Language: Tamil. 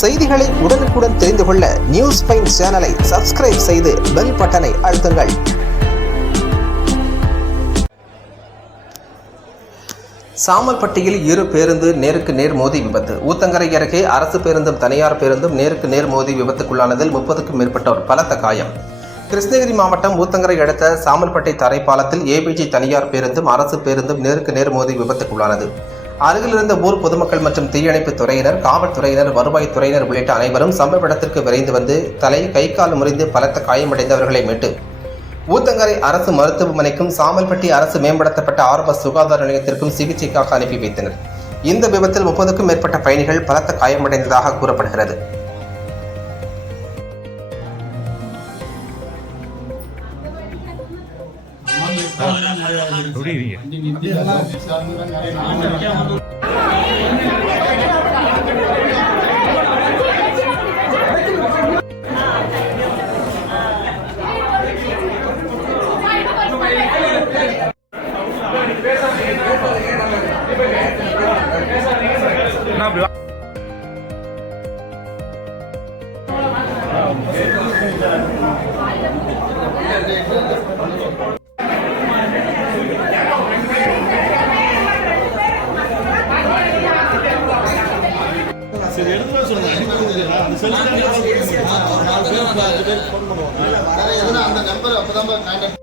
செய்திகளை உடனுக்குடன் தெரிந்து கொள்ள நியூஸ் பைன் சேனலை சப்ஸ்கிரைப் செய்து பெல் பட்டனை அழுத்துங்கள். சாமல்பட்டியில் இரு பேருந்து நேருக்கு நேர் மோதி விபத்து. ஊத்தங்கரை அருகே அரசு பேருந்தும் தனியார் பேருந்தும் நேருக்கு நேர் மோதி விபத்துக்குள்ளானதில் 30க்கும் மேற்பட்டோர் பலத்த காயம். கிருஷ்ணகிரி மாவட்டம் ஊத்தங்கரை அடுத்த சாமல்பட்டி தரைப்பாலத்தில் ஏபிஜி தனியார் பேருந்தும் அரசு பேருந்தும் நேருக்கு நேர் மோதி விபத்துக்குள்ளானது. அருகில் இருந்த ஊர் பொதுமக்கள் மற்றும் தீயணைப்பு துறையினர், காவல்துறையினர், வருவாய்த்துறையினர் உள்ளிட்ட அனைவரும் சம்பவ இடத்திற்கு விரைந்து வந்து தலை, கை, கால் முறிந்து பலத்த காயமடைந்தவர்களை மீட்டு ஊத்தங்கரை அரசு மருத்துவமனைக்கும் சாமல்பட்டி அரசு மேம்படுத்தப்பட்ட ஆரம்ப சுகாதார நிலையத்திற்கும் சிகிச்சைக்காக அனுப்பி வைத்தனர். இந்த விபத்தில் 30க்கும் மேற்பட்ட பயணிகள் பலத்த காயமடைந்ததாக கூறப்படுகிறது. சரி எடுத்து சொல்லுங்க. அந்த நம்பர் அப்பதான்